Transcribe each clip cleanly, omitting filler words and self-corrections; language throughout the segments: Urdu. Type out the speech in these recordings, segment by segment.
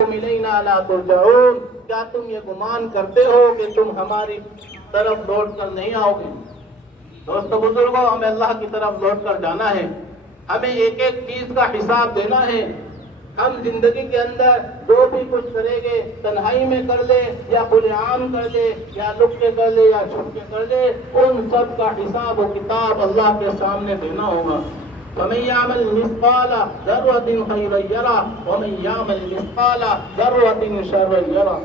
الینا لا ترجعون، کیا تم یہ گمان کرتے ہو کہ تم ہماری طرف لوٹ کر نہیں آؤ گے؟ دوستو بزرگوں، ہمیں اللہ کی طرف لوٹ کر جانا ہے، ہمیں ایک ایک چیز کا حساب دینا ہے۔ ہم زندگی کے اندر جو بھی کچھ کریں گے، تنہائی میں کر لے یا کھلے عام کر لے یا لک کے کر لے یا چھپ کے کر لے، ان سب کا حساب و کتاب اللہ کے سامنے دینا ہوگا۔ وَمَن يَعْمَلْ مِثْقَالَ ذَرَّةٍ خَيْرًا يَرَهُ وَمَن يَعْمَلْ مِثْقَالَ ذَرَّةٍ شَرًّا يَرَهُ۔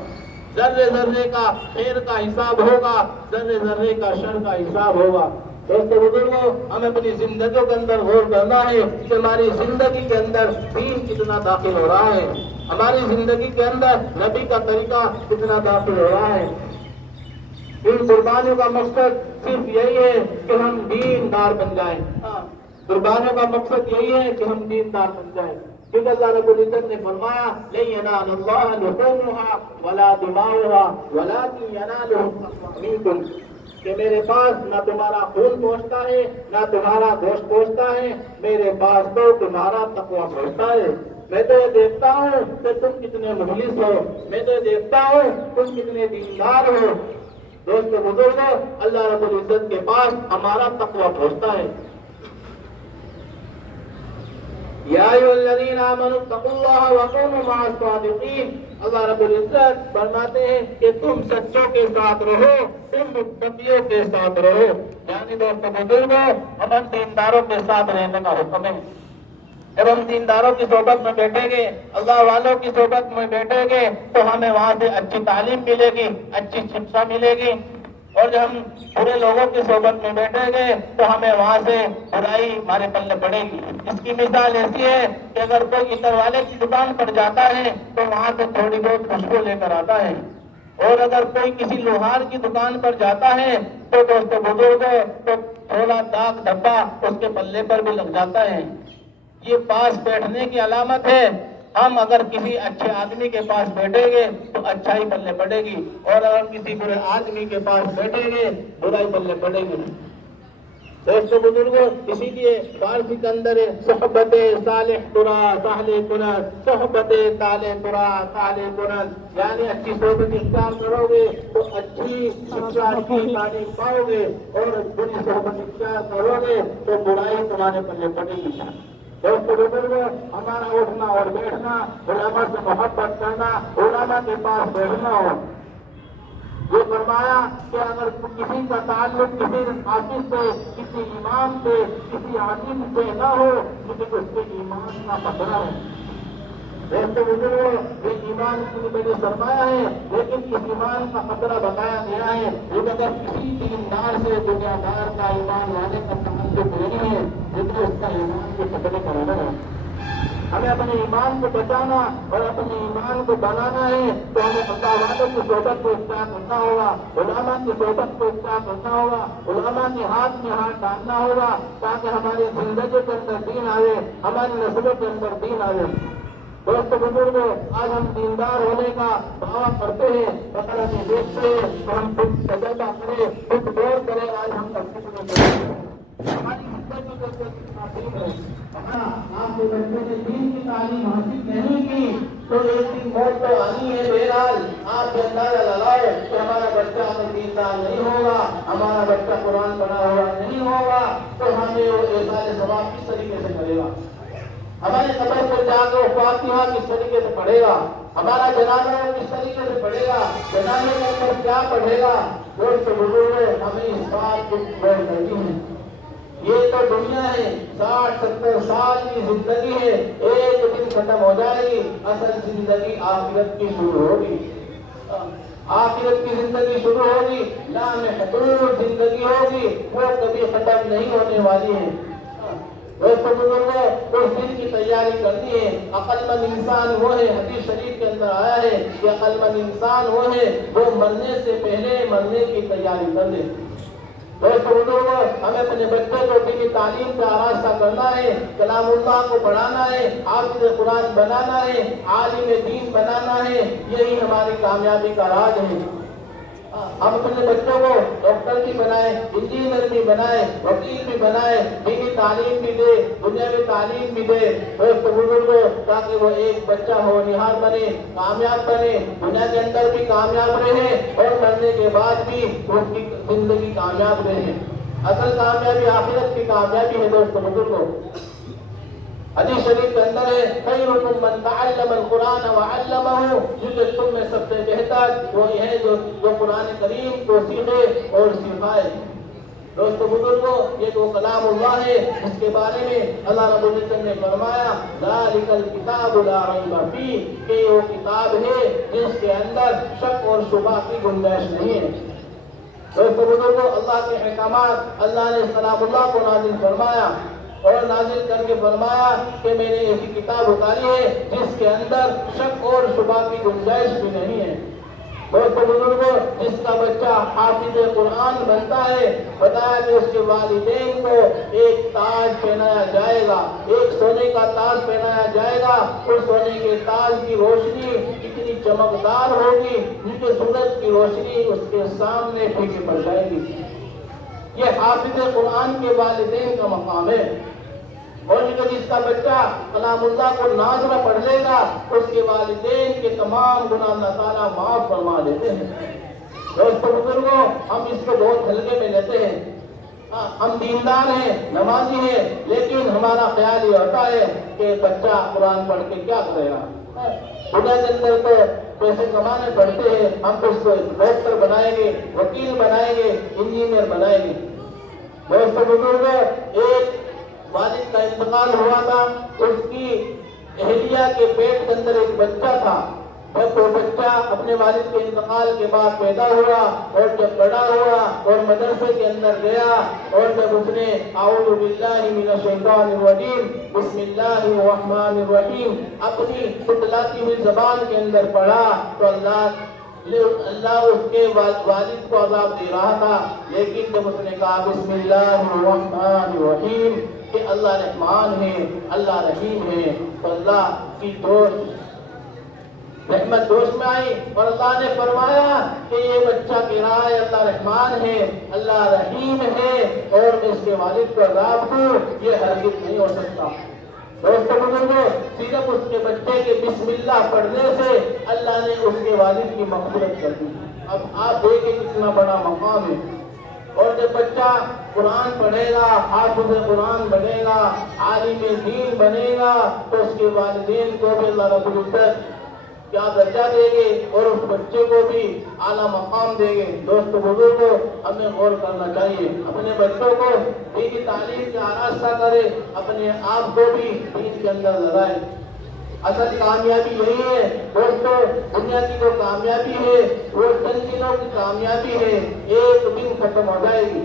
ذرے ذرے کا خیر کا حساب ہوگا، ذرے ذرے کا شر کا حساب ہوگا۔ دوستو بزرگوں، ہمیں اپنی زندگیوں کے اندر غور کرنا ہے کہ ہماری زندگی کے اندر دین کتنا داخل ہو رہا ہے، ہماری زندگی کے اندر نبی کا طریقہ کتنا داخل ہو رہا ہے۔ ان قربانیوں کا مقصد صرف یہی ہے کہ ہم دیندار بن جائیں۔ قربانیوں کا مقصد یہی ہے کہ ہم دیندار بن جائیں، کیونکہ اللہ رب العزت نے فرمایا لَن يَنَالَ اللَّهَ لُحُومُهَا وَلَا دِمَاؤُهَا وَلَٰكِن يَنَالُهُ التَّقْوَىٰ مِنكُمْ، کہ میرے پاس نہ تمہارا خون پہنچتا ہے نہ تمہارا گوشت پہنچتا ہے، میرے پاس تو تمہارا تقویٰ پہنچتا ہے۔ میں تو یہ دیکھتا ہوں کہ تم کتنے مخلص ہو، میں تو یہ دیکھتا ہوں تم کتنے دیندار ہو۔ دوستو بزرگوں، اللہ رب العزت کے پاس ہمارا تقویٰ پہنچتا ہے۔ یا ایھا الذین آمنوا اتقوا اللہ وکونوا مع الصادقین، اللہ رب العزت فرماتے ہیں کہ تم سچوں کے ساتھ رہو، تم متقیوں کے ساتھ رہو۔ یعنی دوستو بزرگوں، ہم دینداروں کے ساتھ رہنے کا حکم ہے۔ جب ہم دینداروں کی صحبت میں بیٹھیں گے، اللہ والوں کی صحبت میں بیٹھیں گے، تو ہمیں وہاں سے اچھی تعلیم ملے گی، اچھی شکشا ملے گی۔ اور جب ہم برے لوگوں کی صحبت میں بیٹھیں گے تو ہمیں وہاں سے برائی ہمارے پلے پڑے گی۔ اس کی مثال ایسی ہے کہ اگر کوئی عطر والے کی دکان پر جاتا ہے تو وہاں سے تھوڑی بہت خوشبو لے کر آتا ہے، اور اگر کوئی کسی لوہار کی دکان پر جاتا ہے تو دوستو بزرگوں تو تھوڑا داغ دھبا اس کے پلے پر بھی لگ جاتا ہے۔ یہ پاس بیٹھنے کی علامت ہے۔ ہم اگر کسی اچھے آدمی کے پاس بیٹھیں گے تو اچھائی پلے پڑے گی، اور اگر کسی برے آدمی کے پاس بیٹھیں گے برائی پلے پڑے گی۔ دوستو بزرگوں، اسی لیے فارسی کے اندر صحبت صالح ترا صالح کنت، صحبت طالح ترا طالح کنت، یعنی اچھی صحبت اختیار کرو گے تو اچھی شکشا اچھی تعلیم پاؤ گے، اور بری صحبت اختیار کرو گے تو برائی تمہارے پلے پڑے گی۔ دوستو بزرگوں، ہمارا اٹھنا اور بیٹھنا، علماء سے محبت کرنا، علماء کے پاس بیٹھنا ہو۔ یہ فرمایا کہ اگر کسی کا تعلق کسی حافظ سے، کسی امام سے، کسی عالم سے نہ ہو، لیکن اس کے ایمان کا خطرہ ہے۔ دوستو بزرگوں، یہ ایمان کی میں نے فرمایا ہے، لیکن اس ایمان کا خطرہ بتایا گیا ہے۔ لیکن اگر کسی دیندار سے دنیا دار کا ایمان لانے کا تعلق نہیں ہے، لیکن اس کا ایمان کے خطرے کا رہنا ہے۔ ہمیں اپنے ایمان کو بچانا اور اپنے ایمان کو بنانا ہے تو ہمیں اللہ والوں کی صحبت کو اختیار کرنا ہوگا، علماء کی صحبت کو اختیار کرنا ہوگا، علماء کے ہاتھ میں ہاتھ ڈالنا ہوگا، تاکہ ہماری زندگی کے اندر دین آئے، ہماری نسلوں کے اندر دین آئے۔ دوستو بزرگوں، آج ہم دیندار ہونے کا دعویٰ کرتے ہیں، مگر ہم یہ دیکھتے ہیں کہ ہم خود تجربہ کریں، خود غور کریں، آج ہم ہماری زندگی کے اندر کتنا دین ہے۔ آپ کے بچوں نے دین کی تعلیم حاصل نہیں کی تو ایک دن موت تو آنی ہے۔ بہرحال آپ اندازہ لگائے کہ ہمارا بچہ اگر دیندار نہیں ہوگا، ہمارا بچہ قرآن پڑھا ہوا نہیں ہوگا تو ہمیں وہ احسان ثواب کس طریقے سے کرے گا؟ ہمارے قبر پر جا کے فاتحہ کس طریقے سے پڑھے گا؟ ہمارا جنازہ کس طریقے سے پڑھے گا؟ جنازے کے اندر کیا پڑھے گا؟ دوستو بزرگوں، ہمیں اس بات کو غور کرنی ہے۔ یہ تو دنیا ہے، 60-70 سال کی زندگی ہے، ایک دن ختم ہو جائے گی۔ اصل زندگی آخرت کی شروع ہوگی، آخرت کی زندگی شروع ہوگی، لامحدود زندگی ہوگی، وہ کبھی ختم نہیں ہونے والی ہے۔ دوستو بزرگوں، اس دن کی تیاری کرنی ہے۔ عقل مند انسان وہ ہے، حدیث شریف کے اندر آیا ہے کہ عقل مند انسان وہ ہے جو مرنے سے پہلے مرنے کی تیاری کر دے۔ دوستو بزرگوں، ہمیں اپنے بچوں کو دینی تعلیم کا آراستہ کرنا ہے، کلام اللہ کو پڑھانا ہے، حافظ قرآن بنانا ہے، عالم دین بنانا ہے، یہی ہماری کامیابی کا راز ہے۔ ہم اپنے بچوں کو ڈاکٹر بھی بنائے، انجینئر بھی بنائے، وکیل بھی بنائے، دینی تعلیم بھی دے، دنیاوی تعلیم بھی دے، دوست بزرگوں، تاکہ وہ ایک بچہ ہونہار بنے، کامیاب بنے، دنیا کے اندر بھی کامیاب رہے اور مرنے کے بعد بھی اس کی زندگی کامیاب رہے۔ اصل کامیابی آخرت کی کامیابی ہے دوست بزرگوں۔ حدیث شریف کے اندر ہے خیرکم من تعلم القرآن وعلمہ، جو تم میں سب سے بہتر وہ ہے جو قرآن کریم کو سیکھے اور سکھائے۔ دوستو بزرگوں، یہ تو کلام اللہ ہے، اس کے بارے میں اللہ رب العزت نے فرمایا ذالک الکتاب لا ریب فیہ، کہ وہ کتاب ہے جس کے اندر شک اور شبہ کی گنجائش نہیں ہے۔ دوستو بزرگوں، اللہ کے احکامات اللہ نے کلام اللہ کو نازل فرمایا اور نازل کر کے فرمایا کہ میں نے ایسی کتاب اتاری ہے جس کے اندر شک اور شبہ کی گنجائش بھی نہیں ہے۔ دوستو بزرگوں، جس کا بچہ حافظ قرآن بنتا ہے، بتایا کہ اس کے والدین کو ایک تاج پہنایا جائے گا، ایک سونے کا تاج پہنایا جائے گا، اور سونے کے تاج کی روشنی اتنی چمکدار ہوگی جن کے سورج کی روشنی اس کے سامنے پھیکی پڑ جائے گی۔ یہ حافظ قرآن کے والدین کا مقام ہے۔ اور جس کا بچہ کلام اللہ کو ناظرہ پڑھ لے گا، اس کے والدین کے تمام گناہ اللہ تعالیٰ معاف فرما دیتے ہیں۔ دوستو بزرگوں، ہم اس کو بہت ہلکے میں لیتے ہیں۔ ہم دیندار ہیں، نمازی ہیں، لیکن ہمارا خیال یہ ہوتا ہے کہ بچہ قرآن پڑھ کے کیا کرے گا۔ دنیا کے اندر تو پیسے کمانے پڑتے ہیں، ہم تو اس کو ڈاکٹر بنائیں گے، وکیل بنائیں گے، انجینئر بنائیں گے۔ دوستو بزرگوں، ایک والد کا انتقال ہوا تھا، اس کی اہلیہ کے پیٹ کے اندر ایک بچہ تھا۔ جب وہ بچہ اپنے والد کے انتقال کے بعد پیدا ہوا اور جب بڑا ہوا اور مدرسے کے اندر گیا، اور جب اس نے اعوذ باللہ من الشیطان الرجیم بسم اللہ الرحمن الرحیم اپنی تتلاتی ہوئی زبان کے اندر پڑھا تو اللہ اس کے والد کو عذاب دے رہا تھا، لیکن جب اس نے کہا بسم اللہ الرحمن الرحیم کہ اللہ رحمان ہے، اللہ رحیم ہے، تو اللہ کی رحمت دوست میں آئی اور اللہ نے فرمایا کہ یہ بچہ کی رائے اللہ رحمان ہے، اللہ رحیم ہے، اور اس کے والد کو عذاب دو، یہ ہرگز نہیں ہو سکتا۔ دوستو بزرگوں، صرف اس کے بچے کے بسم اللہ پڑھنے سے اللہ نے اس کے والد کی مغفرت کر دی۔ اب آپ دیکھیں کتنا بڑا مقام ہے۔ اور جب بچہ قرآن پڑھے گا، حافظ قرآن بنے گا، عالم دین بنے گا، تو اس کے والدین کو بھی اللہ رب العزت کیا درجہ دے گے اور اس بچے کو بھی اعلیٰ مقام دے گے۔ دوستو بزرگوں، ہمیں غور کرنا چاہیے، اپنے بچوں کو دینی تعلیم سے آراستہ کرے، اپنے آپ کو بھی دین کے اندر لگائے۔ اصل کامیابی یہی ہے دوستو، دنیا کی جو کامیابی ہے وہ چند دنوں کی کامیابی ہے، ایک دن ختم ہو جائے گی۔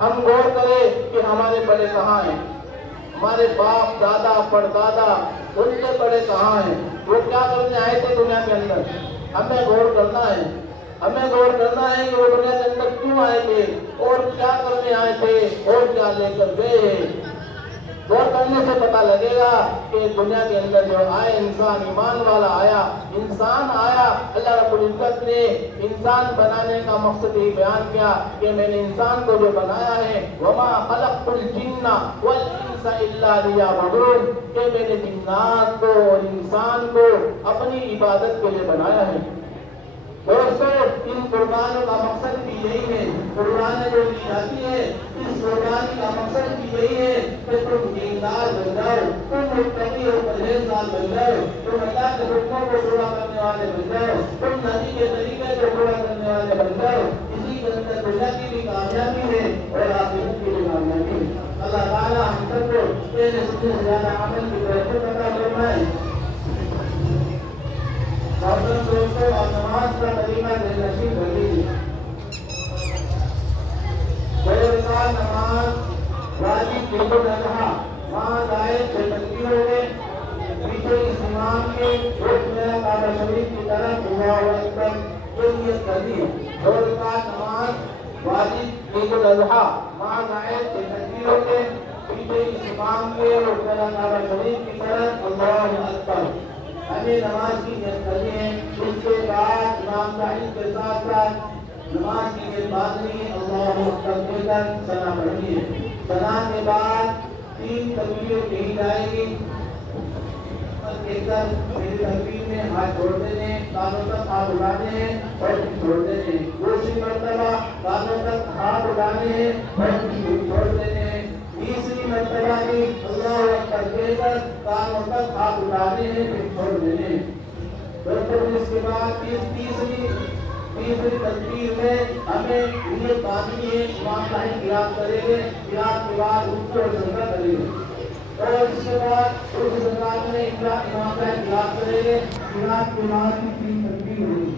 ہم غور کریں کہ ہمارے بڑے کہاں ہیں، ہمارے باپ دادا پردادا ان سے بڑے کہاں ہیں، وہ کیا کرنے آئے تھے دنیا کے اندر۔ ہمیں غور کرنا ہے، ہمیں غور کرنا ہے کہ وہ دنیا کے اندر کیوں آئے تھے اور کیا کرنے آئے تھے اور کیا لے کر گئے ہیں۔ غور کرنے سے پتہ لگے گا کہ دنیا کے اندر جو آئے انسان ایمان والا آیا، انسان آیا۔ اللہ رب العزت نے انسان بنانے کا مقصد ہی بیان کیا کہ میں نے انسان کو جو بنایا ہے وَمَا خَلَقْتُ الْجِنَّ وَالْإِنسَ إِلَّا لِيَعْبُدُونِ، کہ میں نے جنات کو اور انسان کو اپنی عبادت کے لیے بنایا ہے۔ دوستو، ان قربانوں کا مقصد بھی یہی ہے، قربانی جو کی جاتی ہے اس قربانی کا مقصد بھی یہی ہے کہ تم دیندار بن جاؤ، تم متقی اور پرہیزگار بن جاؤ، تم اللہ کے حکموں کو پورا کرنے والے بن جاؤ، تم نبی کے طریقے کو پورا کرنے والے بن جاؤ۔ اسی کے اندر دنیا کی بھی کامیابی ہے اور آخرت کی بھی کامیابی ہے۔ اللہ تعالیٰ ہم سب کو تیرے سے زیادہ عمل کی توفیق عطا فرمائے۔ محترم دوستوں، اور نماز کا کلمہ دل نشین کر لیجیے۔ دو رکعت نماز واجب عید الاضحیٰ، وہاں جائے 6 تکبیر ہو گئے، پیچھے اس امام کے رخ میرا کعبہ شریف کی طرف اللہ اکبر یہ نیت کرنی ہے۔ 2 رکعت نماز واجب عید الاضحیٰ، وہاں جائے 6 تکبیر ہو گئے، پیچھے اس امام کے رخ میرا کعبہ شریف کی طرف اللہ اکبر۔ ہمیں نماز کی نیت کرنی ہے۔ اس کے بعد امام صاحب کے ساتھ ساتھ نماز کی کے بعد نہیں اللہ اکبر کہہ کر ثنا پڑھنی ہے. ثنا کے بعد 3 تکبیریں کہی جائے گی. ایک کر میری تکبیر میں ہاتھ جوڑ دینے ہیں, کانوں تک ہاتھ اٹھانے ہیں اور چھوڑ دینے ہیں. دوسری مرتبہ کانوں تک ہاتھ اٹھانے ہیں اور چھوڑ دینے ہیں. تیسری مرتبہ بھی اللہ اکبر کہہ کر کانوں تک ہاتھ اٹھانے ہیں پھر چھوڑ دینے ہیں. اس کے بعد تیسری تکبیر میں ہمیں نیت باندھنی ہے. امام صاحب قرات کریں گے, قرات کے بعد رکوع اور سجدہ کریں گے اور اس کے بعد اس رکعت میں امام صاحب قرات کریں گے. قرات کے بعد 3 تکبیر ہوگی.